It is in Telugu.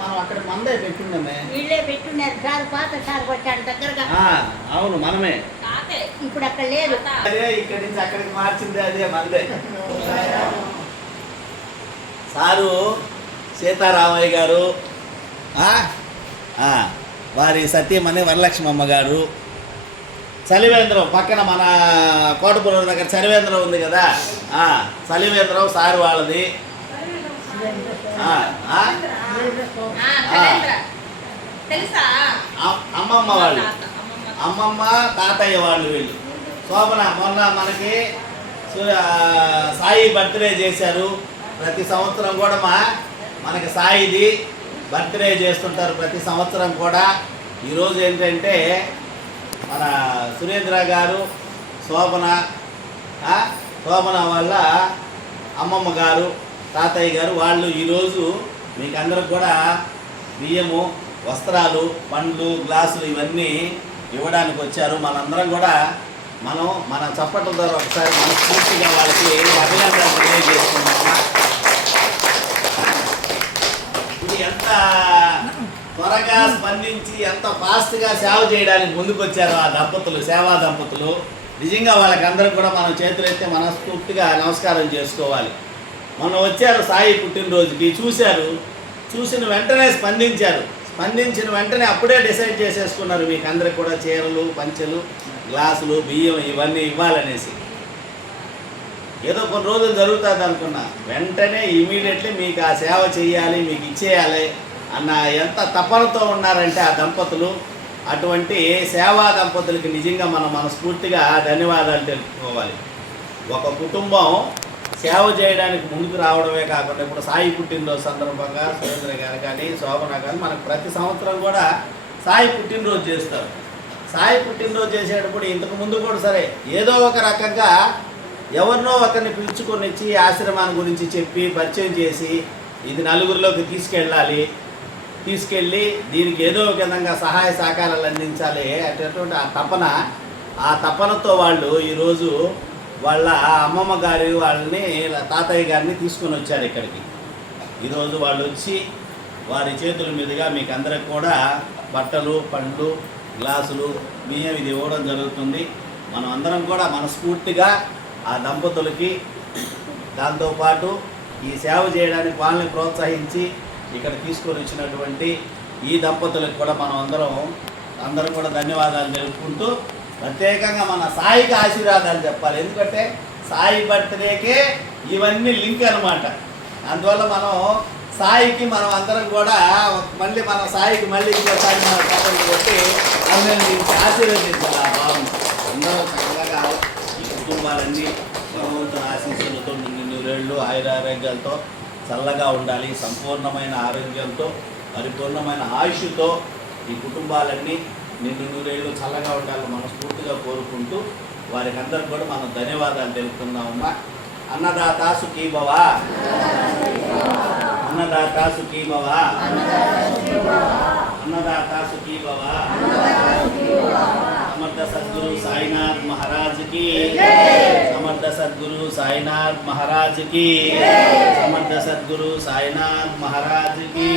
మనం అక్కడ మందే వీళ్ళే పెట్టున్నారు సార్ పాత సార్ కొట్టాడు దగ్గరగా. ఆ, అవును మనమే. ఇప్పుడు అక్కడ లేదు. అదే ఇక్కడి నుంచి అక్కడికి మార్చింది అదే మందే. సారు సీతారామయ్య గారు ఆ? ఆ, వారి సత్యమణి వరలక్ష్మమ్మ గారు చలివేంద్రం పక్కన మన కోటపురం దగ్గర చలివేంద్రం ఉంది కదా? ఆ, చలివేంద్రం సారు వాళ్ళది. అమ్మమ్మ వాళ్ళు. అమ్మమ్మ. తాతయ్య వాళ్ళు వీళ్ళు. శోభన మొన్న మనకి సాయి బర్త్డే చేశారు. ప్రతి సంవత్సరం కూడా మా మనకి సాయిది బర్త్డే చేస్తుంటారు ప్రతి సంవత్సరం కూడా. ఈరోజు ఏంటంటే మన సురేంద్ర గారు శోభన శోభన వాళ్ళ అమ్మమ్మ గారు తాతయ్య గారు వాళ్ళు ఈరోజు మీకు అందరికి కూడా బియ్యము వస్త్రాలు పండ్లు గ్లాసులు ఇవన్నీ ఇవ్వడానికి వచ్చారు. మనందరం కూడా మనం మన చప్పట్ల ద్వారా ఒకసారి మనస్ఫూర్తిగా వాళ్ళకి అభినందనలు తెలియజేస్తున్నామా ఇది ఎంత త్వరగా స్పందించి ఎంత ఫాస్ట్గా సేవ చేయడానికి ముందుకు వచ్చారు ఆ దంపతులు సేవా దంపతులు. నిజంగా వాళ్ళకి అందరికి కూడా మనం చేతులెత్తి మనస్ఫూర్తిగా నమస్కారం చేసుకోవాలి. మొన్న వచ్చారు సాయి పుట్టినరోజుకి చూశారు. చూసిన వెంటనే స్పందించారు. స్పందించిన వెంటనే అప్పుడే డిసైడ్ చేసేసుకున్నారు మీకు అందరికి కూడా చీరలు పంచెలు గ్లాసులు బియ్యం ఇవన్నీ ఇవ్వాలనేసి. ఏదో కొన్ని రోజులు జరుగుతుంది అనుకున్నా. వెంటనే ఇమీడియట్లీ మీకు ఆ సేవ చేయాలి మీకు ఇచ్చేయాలి అన్న ఎంత తపనతో ఉన్నారంటే ఆ దంపతులు అటువంటి సేవా దంపతులకి నిజంగా మనం మనస్ఫూర్తిగా ధన్యవాదాలు తెలుపుకోవాలి. ఒక కుటుంబం సేవ చేయడానికి ముందుకు రావడమే కాకుండా ఇప్పుడు సాయి పుట్టినరోజు సందర్భంగా సురేంద్ర గారు కానీ శోభన కానీ మనకు ప్రతి సంవత్సరం కూడా సాయి పుట్టినరోజు చేస్తారు. సాయి పుట్టినరోజు చేసేటప్పుడు ఇంతకు ముందు కూడా సరే ఏదో ఒక రకంగా ఎవరినో ఒకరిని పిలుచుకొని వచ్చి ఆశ్రమాన్ని గురించి చెప్పి పరిచయం చేసి ఇది నలుగురిలోకి తీసుకెళ్ళాలి. తీసుకెళ్ళి దీనికి ఏదో ఒక విధంగా సహాయ సహకారాలు అందించాలి అటువంటి ఆ తపన ఆ తపనతో వాళ్ళు ఈరోజు వాళ్ళ అమ్మమ్మ గారి వాళ్ళని తాతయ్య గారిని తీసుకొని వచ్చారు ఇక్కడికి. ఈరోజు వాళ్ళు వచ్చి వారి చేతుల మీదుగా మీకు అందరికి కూడా బట్టలు పండ్లు గ్లాసులు బియ్యం ఇది ఇవ్వడం జరుగుతుంది. మనం అందరం కూడా మనస్ఫూర్తిగా ఆ దంపతులకి దాంతోపాటు ఈ సేవ చేయడానికి వాళ్ళని ప్రోత్సహించి ఇక్కడ తీసుకొని వచ్చినటువంటి ఈ దంపతులకు కూడా మనం అందరం అందరం కూడా ధన్యవాదాలు తెలుపుకుంటూ ప్రత్యేకంగా మన సాయికి ఆశీర్వాదాలు చెప్పాలి. ఎందుకంటే సాయి బర్త్డేకే ఇవన్నీ లింక్ అనమాట అందువల్ల మనం సాయికి మనం అందరం కూడా మళ్ళీ మన సాయికి మళ్ళీ ఇంకోసారి మన పాపలు కొట్టి అందరిని ఆశీర్వదించాలి? ఆ భావం అందరూ చక్కగా ఈ కుటుంబాలన్నీ భగవంతుని ఆశీస్సులతో నిన్ను నూరేళ్ళు ఆయురారోగ్యాలతో చల్లగా ఉండాలి. సంపూర్ణమైన ఆరోగ్యంతో పరిపూర్ణమైన ఆయుష్తో ఈ కుటుంబాలన్నీ నిన్ను నూరేళ్ళు చల్లగా ఉండాలని మనస్ఫూర్తిగా కోరుకుంటూ వారికి అందరికి కూడా మనం ధన్యవాదాలు తెలుపుకుందామమ్మా అన్నదాత సుఖీభవ. అన్నదాత సుఖీభవ. అన్నదాత సుఖీభవ. సమర్థ సద్గురు సాయినాథ్ మహారాజ్కి సమర్థ సద్గురు సాయినాథ్ మహారాజ్కి సమర్థ సద్గురు సాయినాథ్ మహారాజ్కి